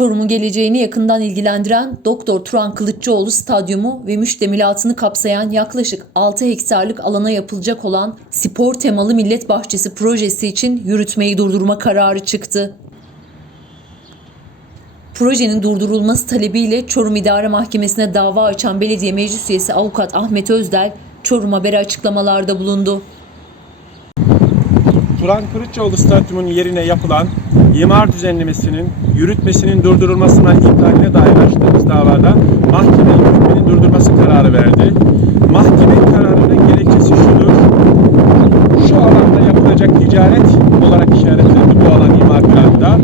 Çorum'un geleceğini yakından ilgilendiren Doktor Turan Kılıççıoğlu Stadyumu ve müştemilatını kapsayan yaklaşık 6 hektarlık alana yapılacak olan spor temalı millet bahçesi projesi için yürütmeyi durdurma kararı çıktı. Projenin durdurulması talebiyle Çorum İdare Mahkemesi'ne dava açan belediye meclis üyesi avukat Ahmet Özdel, Çorum Haber'e açıklamalarda bulundu. Turan Kılıçoğlu Stadyumu'nun yerine yapılan imar düzenlemesinin yürütmesinin durdurulmasına iptaline dair açtığımız davada mahkeme yürütmenin durdurması kararı verdi. Mahkeme kararının gerekçesi şudur. Şu alanda yapılacak ticaret olarak işaretlendi bu alan imar planında.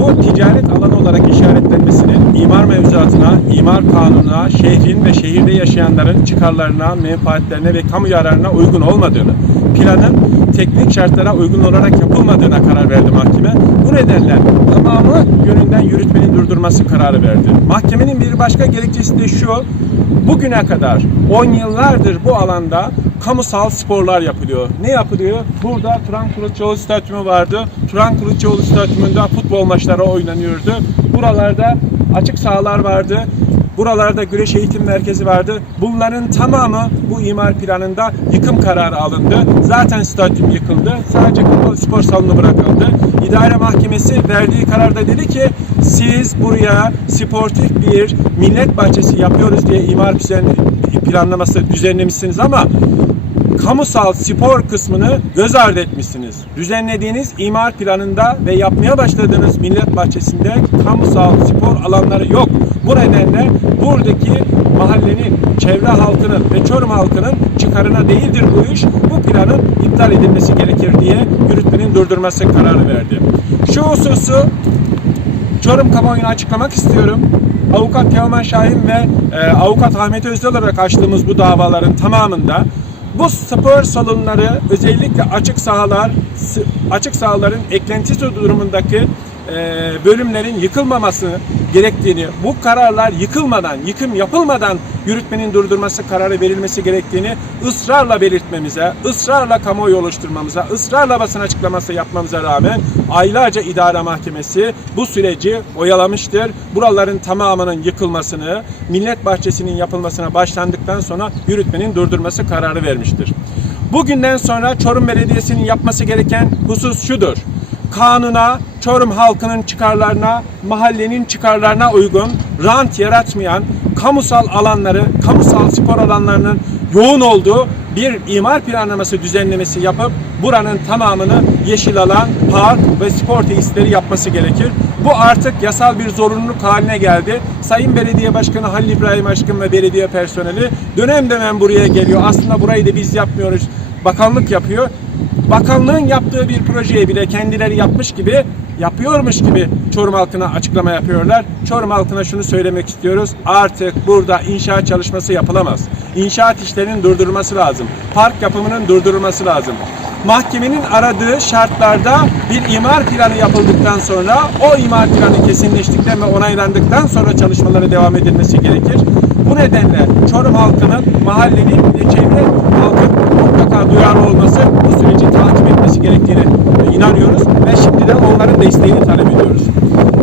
Bu ticaret alanı olarak işaretlenmesinin imar mevzuatına, imar kanununa, şehrin ve şehirde yaşayanların çıkarlarına, menfaatlerine ve kamu yararına uygun olmadığını, planın teknik şartlara uygun olarak yapılmadığına karar verdi mahkeme. Bu nedenle tamamı yönünden yürütmenin durdurması kararı verdi. Mahkemenin bir başka gerekçesi de şu. Bugüne kadar 10 yıllardır bu alanda kamusal sporlar yapılıyor. Ne yapılıyor? Burada Turan Kılıçoğlu Stadyumu vardı. Turan Kılıçoğlu Stadyumunda futbol maçları oynanıyordu. Buralarda açık sahalar vardı. Buralarda güreş eğitim merkezi vardı. Bunların tamamı bu imar planında yıkım kararı alındı. Zaten stadyum yıkıldı. Sadece kapalı spor salonu bırakıldı. İdare Mahkemesi verdiği kararda dedi ki siz buraya sportif bir millet bahçesi yapıyoruz diye imar planlaması düzenlemişsiniz ama kamusal spor kısmını göz ardı etmişsiniz. Düzenlediğiniz imar planında ve yapmaya başladığınız millet bahçesinde kamusal spor alanları yok. Bu nedenle buradaki mahallenin, çevre halkının ve Çorum halkının çıkarına değildir bu iş. Bu planın iptal edilmesi gerekir diye yürütmenin durdurması kararı verdi. Şu hususu Çorum kamuoyuna açıklamak istiyorum. Avukat Teoman Şahin ve e, Avukat Ahmet Özdal olarak açtığımız bu davaların tamamında bu spor salonları özellikle açık sahalar, açık sahaların eklentisi durumundaki e, bölümlerin yıkılmaması gerektiğini, bu kararlar yıkılmadan, yıkım yapılmadan yürütmenin durdurması kararı verilmesi gerektiğini ısrarla belirtmemize, ısrarla kamuoyu oluşturmamıza, ısrarla basın açıklaması yapmamıza rağmen aylarca idare mahkemesi bu süreci oyalamıştır. Buraların tamamının yıkılmasını, millet bahçesinin yapılmasına başlandıktan sonra yürütmenin durdurması kararı vermiştir. Bugünden sonra Çorum Belediyesi'nin yapması gereken husus şudur kanuna, Çorum halkının çıkarlarına, mahallenin çıkarlarına uygun rant yaratmayan kamusal alanları, kamusal spor alanlarının yoğun olduğu bir imar planlaması düzenlemesi yapıp buranın tamamını yeşil alan, park ve spor tesisleri yapması gerekir. Bu artık yasal bir zorunluluk haline geldi. Sayın Belediye Başkanı Halil İbrahim Aşkın ve belediye personeli dönem dönem buraya geliyor. Aslında burayı da biz yapmıyoruz. Bakanlık yapıyor bakanlığın yaptığı bir projeye bile kendileri yapmış gibi yapıyormuş gibi Çorum halkına açıklama yapıyorlar. Çorum halkına şunu söylemek istiyoruz. Artık burada inşaat çalışması yapılamaz. İnşaat işlerinin durdurulması lazım. Park yapımının durdurulması lazım. Mahkemenin aradığı şartlarda bir imar planı yapıldıktan sonra o imar planı kesinleştikten ve onaylandıktan sonra çalışmalara devam edilmesi gerekir. Bu nedenle Çorum halkının, mahallenin ve çevre halkın mutlaka duyarlı olması, bu süreci takip etmesi gerektiğine inanıyoruz ve şimdiden onların desteğini talep ediyoruz.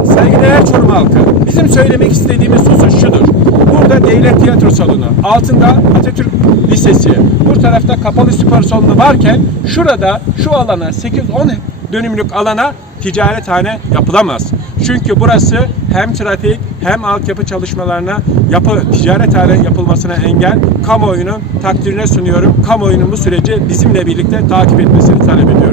Saygıdeğer Çorum halkı, bizim söylemek istediğimiz husus şudur. Burada devlet tiyatro salonu, altında Atatürk Lisesi, bu tarafta kapalı spor salonu varken şurada şu alana 8-10 dönümlük alana ticarethane yapılamaz. Çünkü burası hem trafik hem altyapı çalışmalarına yapı ticarethane yapılmasına engel. Kamuoyunun takdirine sunuyorum. Kamuoyunun bu süreci bizimle birlikte takip etmesini talep ediyorum.